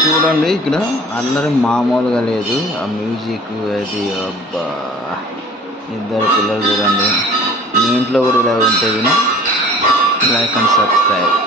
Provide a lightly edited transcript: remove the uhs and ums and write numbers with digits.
చూడండి ఇక్కడ అందరూ మామూలుగా లేదు. ఆ మ్యూజిక్ అది అబ్బా, ఇద్దరు పిల్లలు చూడండి. మీ ఇంట్లో కూడా ఇలా ఉంటే లైక్ అండ్ సబ్స్క్రైబ్.